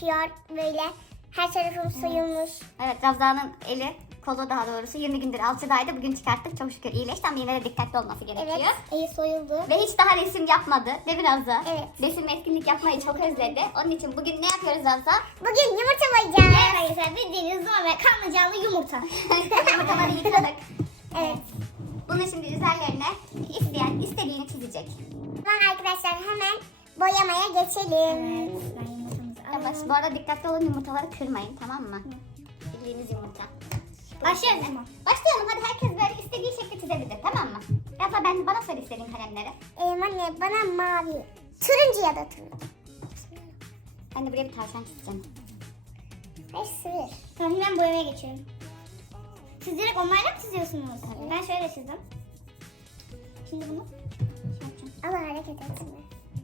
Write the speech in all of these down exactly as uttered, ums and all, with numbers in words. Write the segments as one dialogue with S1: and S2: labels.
S1: kokuyor böyle. Her tarafım soyulmuş.
S2: Evet, Ravza'nın eli, kolu daha doğrusu yirmi gündür alçıdaydı. Bugün çıkarttık, çok şükür iyileşti ama yine de dikkatli olması gerekiyor.
S1: Evet, eli soyuldu.
S2: Ve hiç daha resim yapmadı değil mi Ravza?
S1: Evet.
S2: Resim etkinlik yapmayı çok özledi. Onun için bugün ne yapıyoruz Ravza?
S1: Bugün yumurta boyayacağız. Evet arkadaşlar, bildiğiniz normal kanlıcalı yumurta.
S2: Yumurtaları yıkadık.
S1: Evet.
S2: Bunu şimdi üzerlerine isteyen istediğini çizecek.
S1: Tamam arkadaşlar, hemen boyamaya geçelim.
S2: Yavaş. Bu arada dikkatli olun, yumurtaları kırmayın, tamam mı? Bildiğiniz yumurta.
S1: Başlayalım mı?
S2: Başlayalım, hadi herkes böyle istediği şekli çizebilir, tamam mı? Ravza, ben bana söyle istediğin kalemleri.
S1: Ee, anne bana mavi. Turuncu ya da turuncu.
S2: Ben de buraya bir tavşan çizeceğim.
S1: Hayır, sığır. Tamam, hemen boyamaya geçiyorum. Siz direkt onlarla mı çiziyorsunuz?
S2: Evet.
S1: Ben şöyle çizdim. Şimdi bunu şey yapacağım. Ama hareket etme.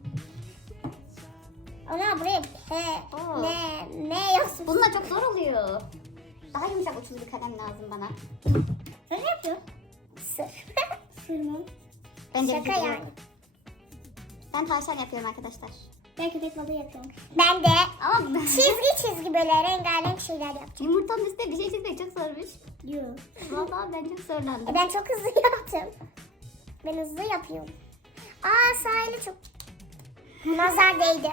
S1: Ona buraya P,
S2: Oo.
S1: N, M yazsın.
S2: Bununla çok zor oluyor. Daha yumuşak uçlu bir kalem lazım bana.
S1: Sen ne yapıyorsun? Sır. Sır mı?
S2: Bence
S1: Şaka
S2: bir video
S1: yani.
S2: yok. Ben tavşan yapıyorum arkadaşlar.
S1: Ben köpek balığı yapıyorum. Ben de
S2: Ama
S1: çizgi çizgi böyle rengarenk şeyler yapacağım.
S2: yumurtanın üstüne bir şey çizmek çok zormuş.
S1: Yok.
S2: Vallahi ben çok zorlandım.
S1: E ben çok hızlı yaptım. Ben hızlı yapıyorum. Aa, sahili çok... Nazar değdi.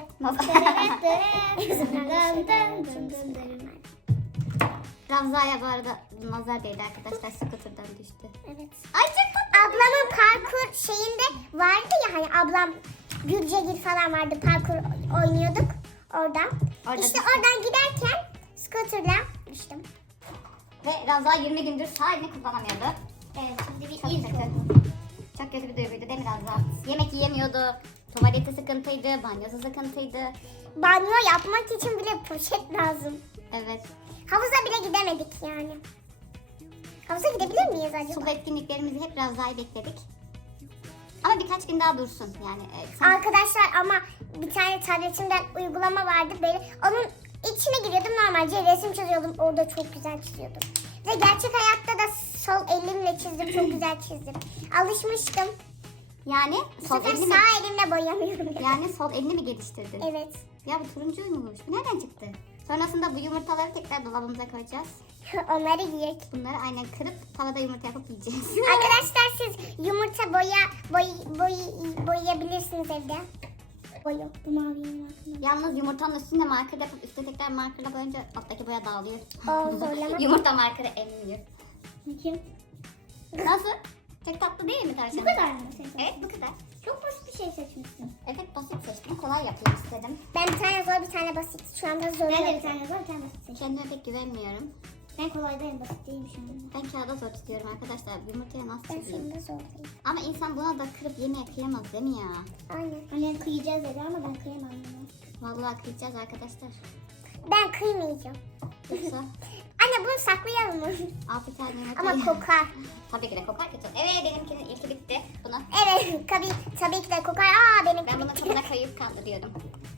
S2: Ravza'ya bu arada nazar değdi arkadaşlar, scooter'dan düştü.
S1: Evet.
S2: Ay çok tatlı.
S1: Ablamın parkur şeyinde vardı ya, hani ablam Gülcegil falan vardı, parkur oynuyorduk oradan.
S2: Orada
S1: işte
S2: düştüm.
S1: oradan giderken scooter'la düştüm.
S2: Ve Ravza yirmi gündür sağ elini kullanamıyordu.
S1: Evet, şimdi bir
S2: Çok
S1: ilk
S2: kötü.
S1: oldu.
S2: Çok kötü bir duyguydu değil mi Ravza? Yemek yiyemiyordu. Tuvaleti sıkıntıydı, banyosu sıkıntıydı.
S1: Banyo yapmak için bile poşet lazım.
S2: Evet.
S1: Havuza bile gidemedik yani. Havuza gidebilir miyiz acaba?
S2: Sulu etkinliklerimizi hep Ravza'yı bekledik. Ama birkaç gün daha dursun yani. e, sen-
S1: Arkadaşlar, ama bir tane tabletimden uygulama vardı böyle. Onun içine giriyordum, normalce resim çiziyordum. Orada çok güzel çiziyordum. Ve gerçek hayatta da sol elimle çizdim. Çok güzel çizdim. Alışmıştım.
S2: Yani
S1: Bu
S2: sol
S1: sefer
S2: elini mi,
S1: sağ elimle boyamıyorum.
S2: yani sol elini mi geliştirdin?
S1: Evet.
S2: Ya bu turuncuymuş. Bu nereden çıktı? Sonrasında bu yumurtaları tekrar dolabımıza koyacağız.
S1: Onları yiyek.
S2: Bunları aynen kırıp tavada yumurta yapıp yiyeceğiz.
S1: Arkadaşlar, siz yumurta boya boy, boy, boyayabilirsiniz evde. Boyu. Bu mavi
S2: Yalnız yumurtanın üstünde marker yapıp üstte tekrar markerla boyunca alttaki boya dağılıyor.
S1: Oo, zorlama.
S2: Yumurta markeri emmiyor.
S1: Bakayım.
S2: Nasıl? Çok tatlı değil mi tavşan?
S1: Bu kadar mı?
S2: Evet, bu kadar.
S1: Çok basit bir şey seçmişsin.
S2: Evet, basit seçtim. Kolay yapayım istedim.
S1: Ben bir tane zor, bir tane basit. Şu anda zor. Ben de bir tane zor, bir tane basit seçtim.
S2: Kendime pek güvenmiyorum.
S1: Ben kolaydayım, basit değilim şu anda.
S2: Ben kağıda zor tutuyorum arkadaşlar. Yumurtaya nasıl
S1: Ben
S2: çizeyim?
S1: şimdi zordayım.
S2: Ama insan buna da kırıp yemeye kıyamaz değil mi ya?
S1: Aynen. Anne kıyacağız dedi ama ben kıyamam bunu.
S2: Vallahi kıyacağız arkadaşlar.
S1: Ben kıymayacağım.
S2: Yoksa
S1: Anne, bunu saklayalım mı?
S2: altı tane yumurta.
S1: Ama kokar.
S2: Tabii ki de kokar kötü. Evet, benimkinin ilki bitti. Bunu.
S1: Evet, tabii, tabii ki de kokar. Aa, benimki
S2: Ben bunu
S1: bitti.
S2: kabına koyup kaldırıyorum.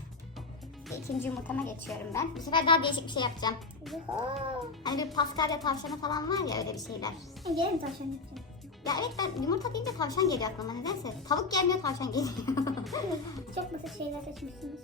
S2: İkinci yumurtama geçiyorum ben. Bu sefer daha değişik bir şey yapacağım.
S1: Yuhuu.
S2: Hani bir paskalya tavşanı falan var ya, öyle bir şeyler.
S1: Gelin tavşan yapacağım.
S2: Ya evet, ben yumurta deyince tavşan geliyor aklıma nedense. Tavuk gelmiyor, tavşan geliyor.
S1: Çok basit şeyler seçmişsiniz.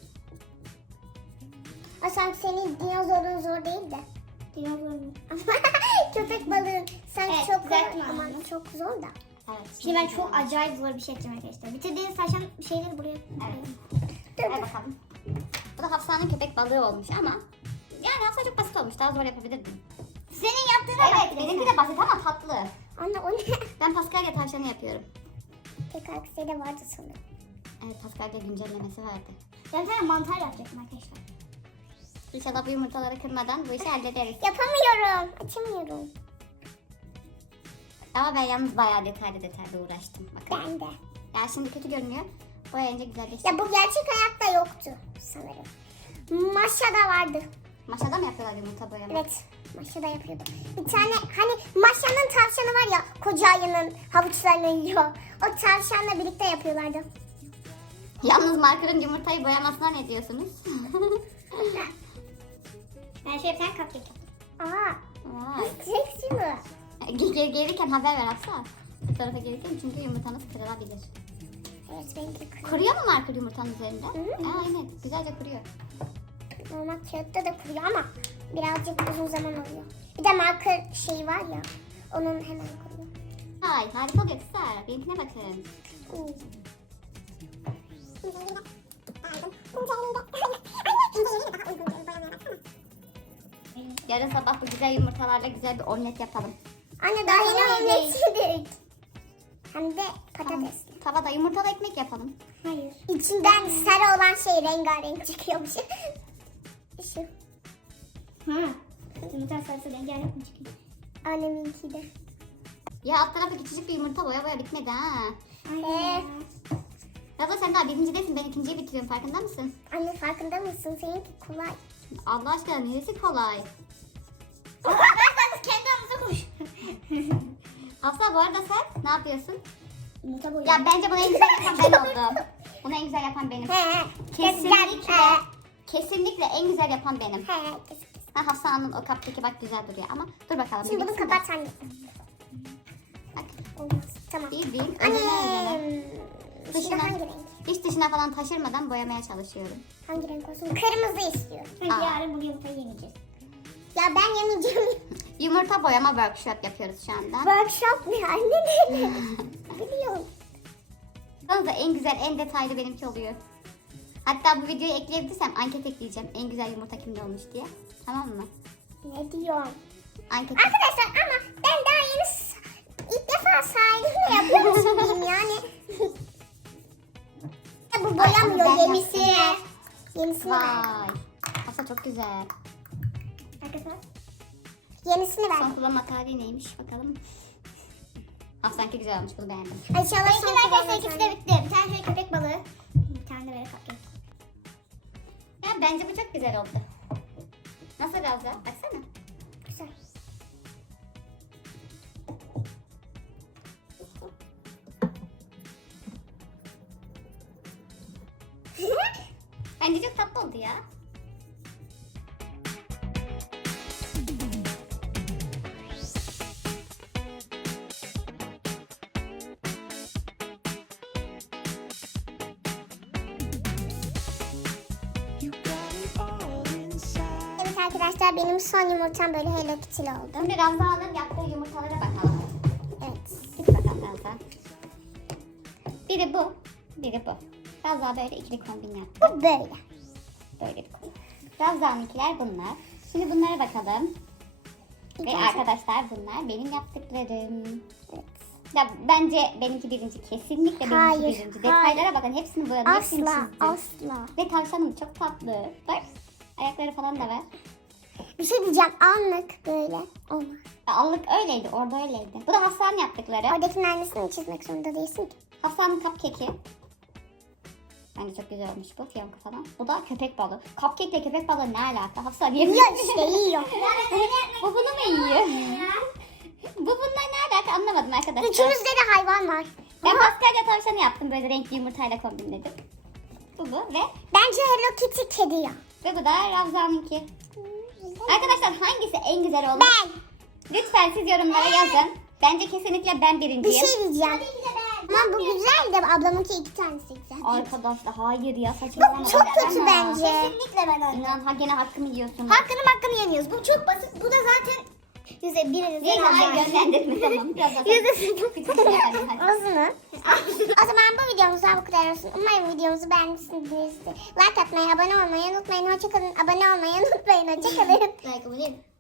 S1: Aa, sanki senin dinozorun zor değil de. Dinozor mu? Köpek balığı sanki
S3: Evet,
S1: çok
S3: güzel
S1: zor ama
S3: kullandın.
S1: çok zor da.
S2: Evet.
S3: Şimdi ben çok acayip zor bir şey yapacağım arkadaşlar. Bitirdiğiniz tavşan şeyleri buraya
S2: Evet.
S1: Dur,
S2: Hadi
S1: dur.
S2: bakalım. Bu da Hafsa'nın köpek balığı olmuş ama yani Hafsa çok basit olmuş. Daha zor yapabilirdim.
S3: Senin yaptığına bak.
S2: Evet, benimki de basit ama tatlı.
S1: Anne, o ne?
S2: Ben paskalya tavşanı yapıyorum.
S1: Tek aksiye de vardı sanırım.
S2: Evet, paskalya güncellemesi vardı.
S3: Ben bir tane mantar yapacaktım arkadaşlar.
S2: İnşallah bu yumurtaları kırmadan bu işi hallederiz.
S1: Yapamıyorum. Açamıyorum.
S2: Ama ben yalnız bayağı detaylı detaylı uğraştım. Bakın.
S1: Ben de.
S2: Ya şimdi kötü görünüyor. Boyayınca güzelleşecek.
S1: Ya bu gerçek hayatta yoktu sanırım. Maşa'da vardı.
S2: Maşada mı yapıyorlar yumurta boyama?
S1: Evet. Maşa'da yapıyordu. Bir tane hani Maşa'nın tavşanı var ya, koca ayının havuçlarını yiyor. O tavşanla birlikte yapıyorlardı.
S2: Yalnız markerın yumurtayı boyamasına ne diyorsunuz?
S3: Ben şöyle bir tane cupcake yaptım.
S1: Aa.
S2: Vay.
S1: Seksi mi?
S2: Ge- ge- Gelirken haber ver Hafsa. Bu tarafa gelirken, çünkü yumurtanız kırılabilir.
S1: Evet, benimki kırmızı.
S2: Kuruyor mu marker yumurtanın üzerinde?
S1: Hı.
S2: Aa, aynen. Güzelce kuruyor.
S1: Normal kağıtta da kuruyor ama birazcık uzun zaman alıyor. Bir de marker şeyi var ya. Onun hemen kuruyor.
S2: Ay harika oluyor kızlar. Benimkine bakın.
S1: Hmm.
S2: Yarın sabah bu güzel yumurtalarla güzel bir omlet yapalım.
S1: Anne daha yeni omlet yedik. Hem de patatesli.
S2: Tavada yumurtalı ekmek yapalım.
S3: Hayır.
S1: İçinden sarı olan şey rengarenk çıkıyormuş. Şu.
S3: Ha. Yumurta sarısı rengarenk mi çıkıyor?
S1: Anneminki de.
S2: Ya alt tarafı küçücük bir yumurta boya boya bitmedi ha.
S1: Ee,
S2: Razva sen daha birincidesin, ben ikinciyi bitiriyorum, farkında mısın?
S1: anne farkında mısın? Seninki kolay.
S2: Allah aşkına neresi kolay?
S3: Arkadaşlar kendi aramızda konuş.
S2: Hafsa bu arada sen ne yapıyorsun?
S3: Yumurta boyu.
S2: Ya bence bunu en güzel yapan ben oldum. Bunu en güzel yapan benim.
S1: He.
S2: Kesinlikle.
S1: He.
S2: Kesinlikle en güzel yapan benim.
S1: He.
S2: Ha, Hafsa'nın o cupcake'i bak güzel duruyor ama dur bakalım.
S1: Şimdi
S2: bir
S1: bunu
S2: bitsin de.
S1: kapat anne.
S2: Bak.
S1: Olmaz. Tamam.
S2: Bildiğin
S1: Anne.
S2: özel
S1: Şimdi
S2: Dışına,
S1: hangi renk?
S2: iç dışına falan taşırmadan boyamaya çalışıyorum.
S1: Hangi renk olsun? Kırmızı istiyorum.
S3: Hadi
S2: Aa.
S3: yarın bu yumurtayı yeneceğiz.
S1: Ya ben yanacağım.
S2: Yumurta boyama workshop yapıyoruz şu anda.
S1: Workshop ne anne ne? Biliyorum.
S2: Yalnız da en güzel, en detaylı benimki oluyor. Hatta bu videoyu ekleyebilirsem anket ekleyeceğim. En güzel yumurta kimde olmuş diye. Tamam mı?
S1: Ne diyorum?
S2: Anket.
S1: Arkadaşlar ama ben daha yeni s- ilk defa sahilimle yapıyormuşum diyeyim yani. Ya bu boyamıyor
S2: Ay, ben
S1: yemisini.
S2: yaptım.
S1: Yenisini ver.
S2: Vay. Aslında çok güzel.
S3: Arkadaşlar.
S1: Yenisini ver.
S2: Son kullanma tarihi neymiş bakalım. Ah sanki güzel olmuş, bunu beğendim.
S1: Ay inşallah
S3: Benimki
S1: son
S3: arkadaşlar ikisi de
S1: kullanma
S3: bitti. Bir tane şöyle köpek balığı. Bir tane de böyle cupcake.
S2: Ya bence bu çok güzel oldu. Nasıl Razza? Baksana.
S1: Güzel.
S2: Bence çok tatlı oldu ya.
S1: Evet arkadaşlar benim son yumurtam böyle Hello Kitty'li oldu.
S2: Şimdi Ramza'nın yaptığı yumurtalara bakalım.
S1: Evet.
S2: Git bakalım Ramza. Biri bu, biri bu. Ramza böyle ikili kombin yaptı.
S1: Bu böyle.
S2: Böyle bir kombin. Ramza'nınkiler bunlar. Şimdi bunlara bakalım.
S1: İlk
S2: Ve
S1: önce-
S2: arkadaşlar bunlar benim yaptıklarım. Evet. Ya bence benimki birinci, kesinlikle benimki
S1: Hayır,
S2: birinci.
S1: hayır.
S2: Detaylara bakın, hepsini boyadım, hepsini
S1: Asla,
S2: çizdim.
S1: asla.
S2: Ve tavşanım çok tatlı. Bak, ayakları falan da var.
S1: Bir şey diyeceğim, anlık böyle olmaz.
S2: Ya, Allık öyleydi, orada öyleydi. Bu da Hafsa'nın yaptıkları.
S1: Oradakinin aynısını çizmek zorunda değilsin ki.
S2: Hafsa'nın cupcake'i. Bence çok güzel olmuş bu, fiyonku falan. Bu da köpek balığı. Cupcake ile köpek balığı ne alaka? Hafsa niye?
S1: Yiyor işte yiyor.
S2: Bu bunu mu yiyor? Bu bunlar ne alaka anlamadım arkadaşlar.
S1: Üçümüzde de hayvan var.
S2: Ben Paskalya tavşanı yaptım, böyle renkli yumurtayla kombinledim. Bu bu ve
S1: Bence Hello Kitty kedi ya.
S2: ve bu da Ravza'nınki. Arkadaşlar hangisi en güzel olmuş?
S1: Ben.
S2: Lütfen siz yorumlara yazın. Bence kesinlikle ben
S1: Bir
S2: birinciyim.
S1: şey diyeceğim. Ama bu güzel de ablamınki iki tanesi güzel.
S2: Arkadaşlar hayır ya, saçmalama.
S1: Bu çok kötü
S2: Ama.
S1: bence.
S3: Kesinlikle ben öyle.
S2: İnan ha, gene hakkımı yiyorsun.
S3: Hakkını hakkını yemiyoruz. Bu çok basit. Bu da zaten yüze birinize
S2: Neyse hayır yönlendirme tamam. Biraz daha-
S1: Olsun mu? O zaman bu videomuzdan bu kadar olsun. Umarım videomuzu beğenmişsinizdir. Like atmayı, abone olmayı unutmayın. Hoşçakalın. Abone olmayı unutmayın. Hoşçakalın.
S3: Like abone